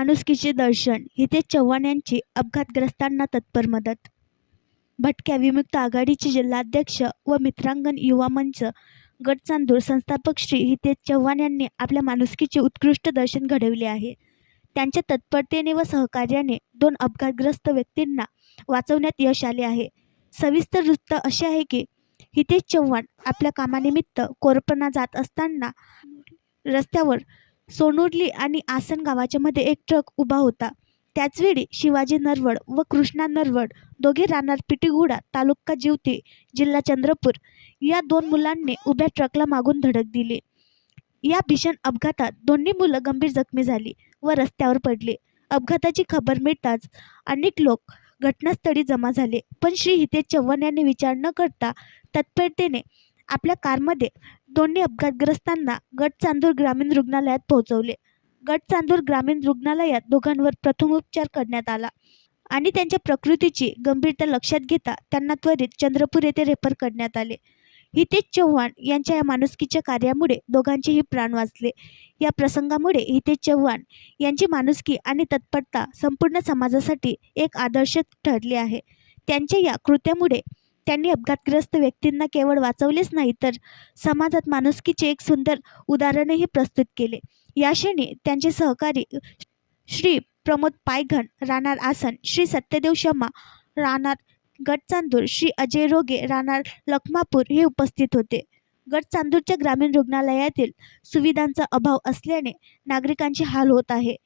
माणुसकीचे दर्शन हितेश चव्हाण यांची अपघातग्रस्तांना तत्पर मदत। भटक्या विमुक्त आघाडीचे जिल्हाध्यक्ष व मित्रांगण युवा मंच गटचांदूर संस्थापक श्री हितेश चव्हाण यांनी आपल्या माणुसकीचे उत्कृष्ट दर्शन घडविले आहे। त्यांच्या तत्परतेने व सहकार्याने 2 अपघातग्रस्त व्यक्तींना वाचवण्यात यश आले आहे। सविस्तर वृत्त असे आहे की हितेश चव्हाण आपल्या कामानिमित्त कोरपणा जात असताना रस्त्यावर सोनुर्ली आणि आसन गावाच्या मध्ये एक ट्रक उभा होता। त्याचवेळी शिवाजी नरवड व कृष्णा नरवड दोघे राहणार पिटीगुडा तालुका जिवती जिल्हा चंद्रपूर या 2 मुलांनी उभ्या ट्रकला मागून धडक दिली। या भीषण अपघातात दोन्ही मुलं गंभीर जखमी झाली व रस्त्यावर पडली। अपघाताची खबर मिळताच अनेक लोक घटनास्थळी जमा झाले, पण श्री हितेश चव्हाण यांनी विचार न करता तत्परतेने आपल्या कारमध्ये दोन्ही अपघातग्रस्तांना गटचांदूर ग्रामीण रुग्णालयात पोहोचवले। गटचांदूर ग्रामीण रुग्णालयात दोघांवर प्रथमोपचार करण्यात आला आणि त्यांच्या प्रकृतीची गंभीरता लक्षात घेता त्यांना त्वरित चंद्रपूर येथे रेफर करण्यात आले। हितेश चव्हाण यांच्या या माणुसकीच्या कार्यामुळे दोघांचेही प्राण वाचले। या प्रसंगामुळे हितेश चव्हाण यांची माणुसकी आणि तत्परता संपूर्ण समाजासाठी एक आदर्श ठरले आहे। त्यांच्या या कृत्यामुळे त्यांनी अपघातग्रस्त व्यक्तींना केवळ वाचवलेच नाही तर समाजात माणुसकीचे एक सुंदर उदाहरणही प्रस्तुत केले। या क्षणी त्यांचे सहकारी श्री प्रमोद पायघन राहणार आसन, श्री सत्यदेव शर्मा राहणार गटचांदूर, श्री अजय रोगे राहणार लखमापूर हे उपस्थित होते। गटचांदूरच्या ग्रामीण रुग्णालयातील सुविधांचा अभाव असल्याने नागरिकांचे हाल होत आहे।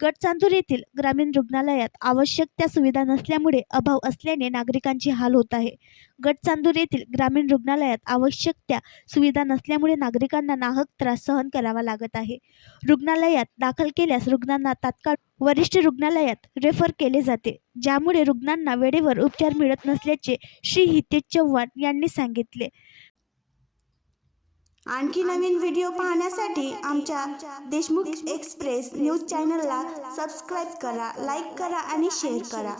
गटचांदूर येथील ग्रामीण रुग्णालयात आवश्यक त्या सुविधा नसल्यामुळे अभाव असल्याने नागरिकांचे हाल होत आहे। गटचांदूर येथील ग्रामीण रुग्णालयात आवश्यक त्या सुविधा नसल्यामुळे नागरिकांना नाहक त्रास सहन करावा लागत आहे। रुग्णालयात दाखल केल्यास रुग्णांना तात्काळ वरिष्ठ रुग्णालयात रेफर केले जाते, ज्यामुळे रुग्णांना वेळेवर उपचार मिळत नसल्याचे श्री हितेश चव्हाण यांनी सांगितले। आणखी नवीन व्हिडिओ पाहण्यासाठी आमच्या देशमुख एक्सप्रेस न्यूज चॅनलला सबस्क्राईब करा, लाईक करा आणि शेअर करा।